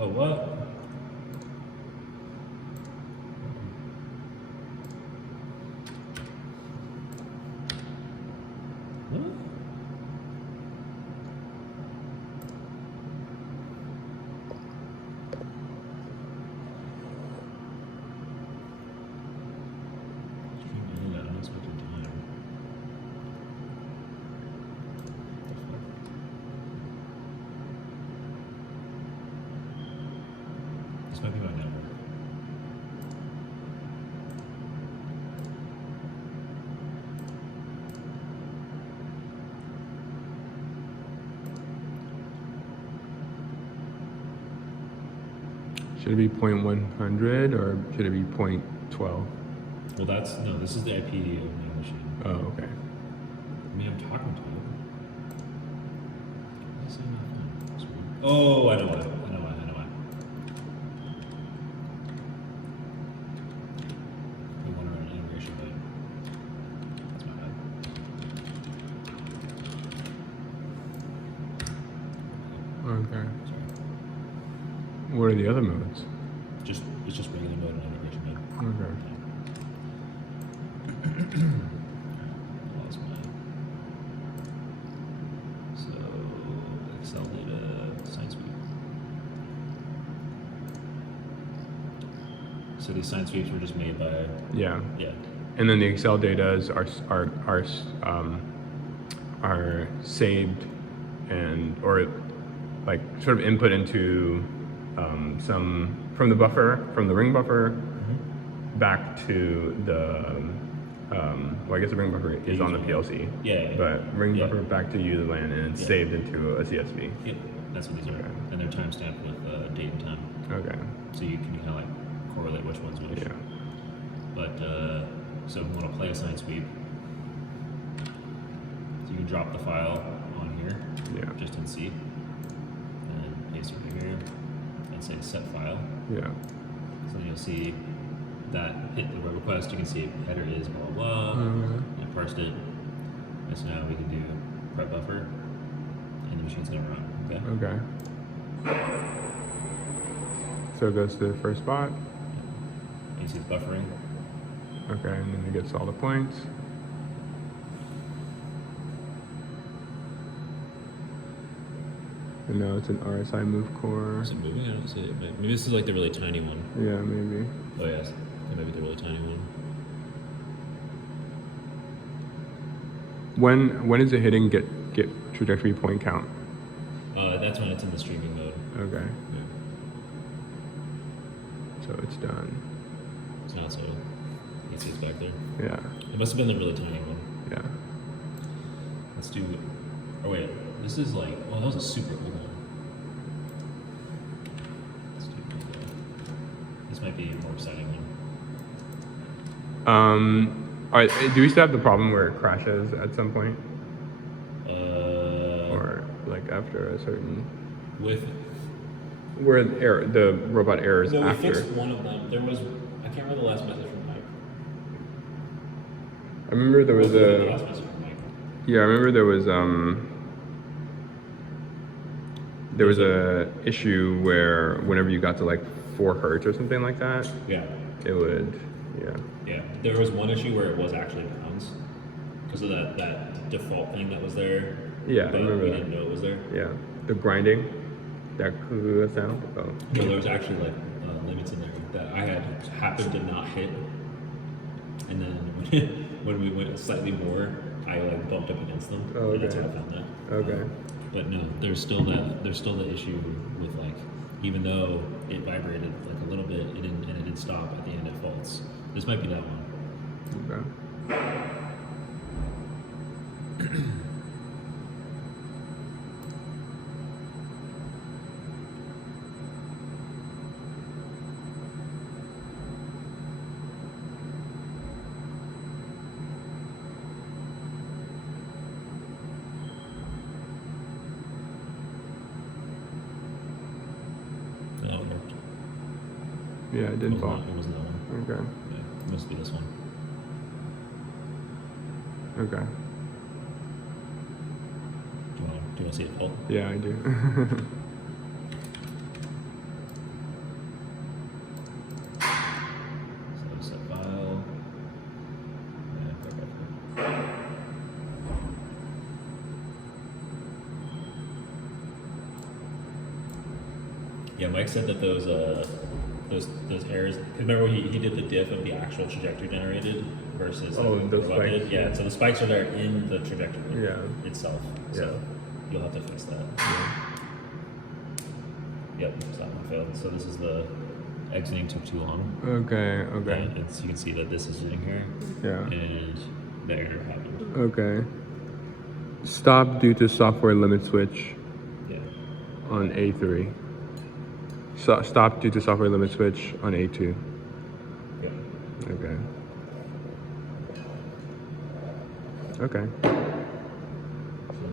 Oh, what? What? This might be my network. Should it be 0.100 or should it be 0.12? Well, this is the IP of my machine. Oh, okay. I mean, I'm talking to it. Why is it not fun? It's weird. Oh, I know why. We want to run an integration, but that's my bad. Okay. Sorry. What are the other modes? It's just regular mode and integration mode. Okay. I lost mine. So Excel data science sweep. So these science sweeps were just made by Yeah. yeah. And then the Excel data are saved and or like sort of input into some from the buffer, from the ring buffer, back to the well, I guess the ring buffer is on the PLC. Yeah. But ring buffer back to you, the LAN, and it's saved into a CSV. Yep, that's what these are, and they're timestamped with date and time. Okay. So you can kind of like correlate which one's which. Yeah. But so if you want to play a science sweep, so you can drop the file on here. Yeah. Just in C, and paste it over here, and say set file. Yeah. So then you'll see that hit the web request. You can see header is blah blah blah. And I parsed it. And so now we can do prep buffer, and the machine's gonna run. Okay. Okay. So it goes to the first spot. And you see the buffering. Okay, and then it gets all the points. And now it's an RSI move core. Is it moving? I don't see it. Maybe this is like the really tiny one. Yeah, maybe. Oh yes, it might be the really tiny one. When is it hitting get trajectory point count? That's when it's in the streaming mode. Okay. Yeah. So it's done. It's not so. You can see it's back there. Yeah. It must have been the really tiny one. Yeah. Let's do. Oh wait, this is like. Oh, that was a super old one. Let's do. This might be a more exciting one. All right, do we still have the problem where it crashes at some point? Or like after a certain With. where the robot errors No, we after? fixed one of them. There was. I can't remember the last message from Mike. I remember there was What the a. last message from Mike? Yeah, I remember there was a issue where whenever you got to like 4 hertz or something like that, Yeah. it would, yeah. Yeah, there was one issue where it was actually pounds because of that default thing that was there. Yeah, I but remember we that. didn't know it was there. Yeah, the grinding, that sound. Oh. No, there was actually like limits in there that I had happened to not hit, and then when we went slightly more, I like bumped up against them. Oh, And that's okay. where I found that. Okay. But no, there's still the issue with like, even though it vibrated like a little bit, it didn't stop at the end at faults. This might be that one. Okay. No, it worked. Yeah, it didn't fall. It wasn't that one. Okay. Yeah, it must be this one. Okay. Do you want to see it fault? Yeah, I do. Yeah, Mike said that those errors. Because remember when he did the diff of the actual trajectory generated versus those the robot did? spikes, Yeah, yeah. so the spikes are there in the trajectory Yeah. itself. Yeah. So you'll have to fix that. Yep, so that one failed. So this is the exiting took too long. Okay. And you can see that this is sitting here. Yeah. And that error happened. Okay. Stop due to software limit switch Yeah. on A3. Stop due to software limit switch on A2. Yeah. Okay.